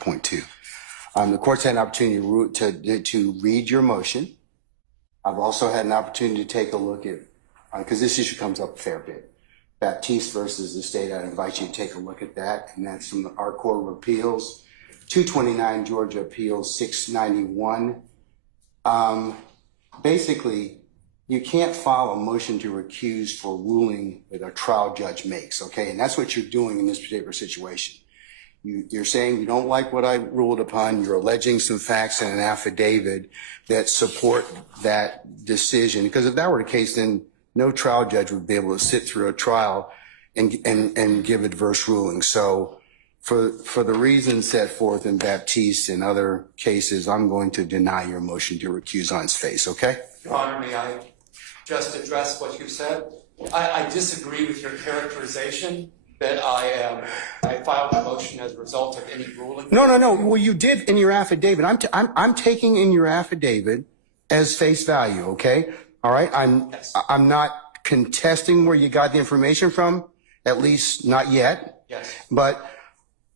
25.2. The court's had an opportunity to read your motion. I've also had an opportunity to take a look at, because this issue comes up a fair bit, Baptiste versus the state. I'd invite you to take a look at that, and that's from our Court of Appeals, 229 Georgia Appeals 691. Basically, you can't file a motion to recuse for ruling that a trial judge makes, okay? And that's what you're doing in this particular situation. You're saying you don't like what I ruled upon. You're alleging some facts in an affidavit that support that decision. Because if that were the case, then no trial judge would be able to sit through a trial and give adverse rulings. So for the reasons set forth in Baptiste and other cases, I'm going to deny your motion to recuse on its face, okay? Your Honor, may I just address what you said? I disagree with your characterization that I filed a motion as a result of any ruling. No. Well, you did in your affidavit. I'm taking in your affidavit as face value. Okay. All right. I'm not contesting where you got the information from, at least not yet. Yes. But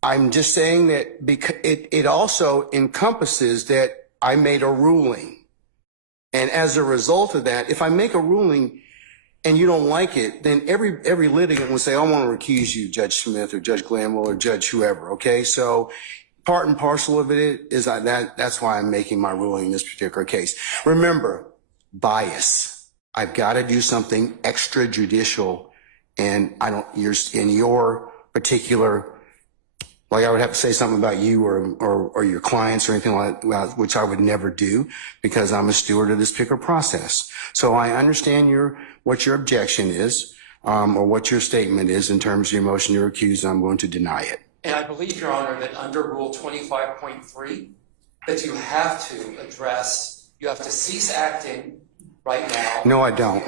I'm just saying that because it also encompasses that I made a ruling. And as a result of that, if I make a ruling and you don't like it, then every litigant will say, I want to recuse you, Judge Smith or Judge Glanville or Judge whoever, okay? So part and parcel of it is that's why I'm making my ruling in this particular case. Remember, bias. I've got to do something extrajudicial, and in your particular, like I would have to say something about you or your clients or anything like that, which I would never do because I'm a steward of this particular process. So I understand what your objection is, or what your statement is in terms of your motion to recuse. I'm going to deny it. And I believe, Your Honor, that under Rule 25.3, that you have to cease acting right now. No, I don't.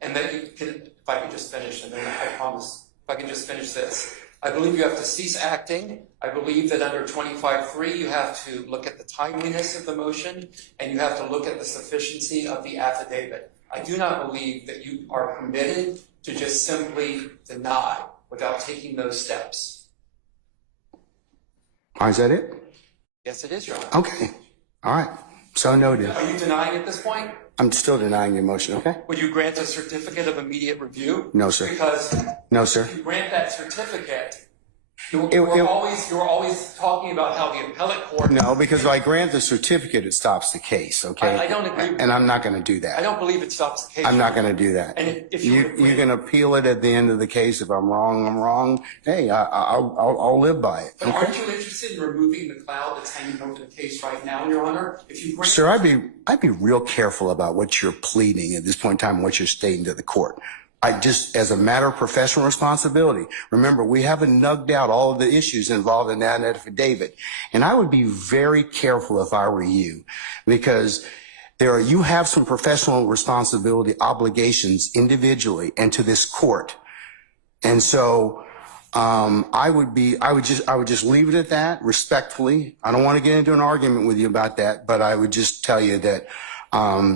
And that you can, if I can just finish, and then I promise, if I can just finish this. I believe you have to cease acting. I believe that under 25.3, you have to look at the timeliness of the motion, and you have to look at the sufficiency of the affidavit. I do not believe that you are permitted to just simply deny without taking those steps. Is that it? Yes, it is, Your Honor. Okay. All right. So noted. Are you denying at this point? I'm still denying your motion, okay? Would you grant a certificate of immediate review? No, sir. Because no, sir. If you grant that certificate, you're always talking about how the appellate court... No, because if I grant the certificate, it stops the case, okay? I don't agree with And I'm not going to do that. I don't believe it stops the case. I'm not going to do that. And if you can appeal it at the end of the case. If I'm wrong, I'm wrong. Hey, I'll live by it. But aren't you interested in removing the cloud that's hanging over the case right now, Your Honor? If you grant... Sir, I'd be real careful about what you're pleading at this point in time, what you're stating to the court. As a matter of professional responsibility, remember, we haven't nugged out all of the issues involved in that affidavit. And I would be very careful if I were you, because you have some professional responsibility obligations individually and to this court. And so, I would just leave it at that respectfully. I don't want to get into an argument with you about that, but I would just tell you that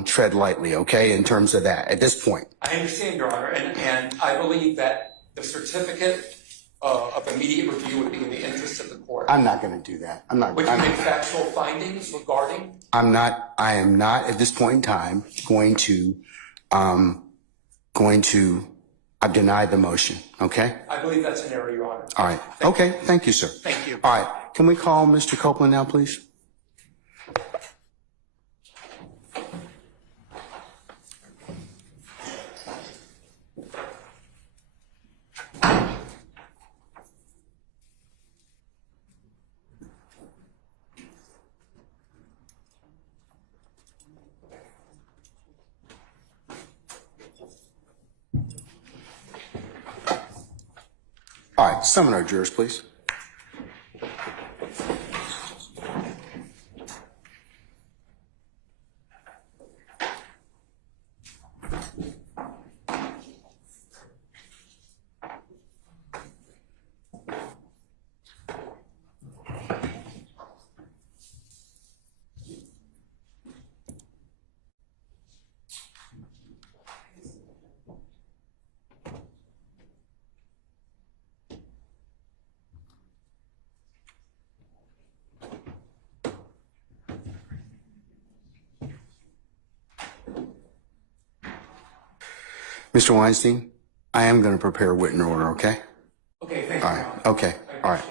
tread lightly, okay, in terms of that at this point. I understand, Your Honor, and I believe that the certificate of immediate review would be in the interest of the court. I'm not going to do that. Would you make factual findings regarding? I am not at this point in time going to, I've denied the motion, okay? I believe that's an error, Your Honor. All right. Okay. Thank you, sir. Thank you. All right. Can we call Mr. Copeland now, please? All right, summon our jurors, please. Mr. Weinstein, I am going to prepare a written order, okay? Okay, thank you. All right, okay, all right.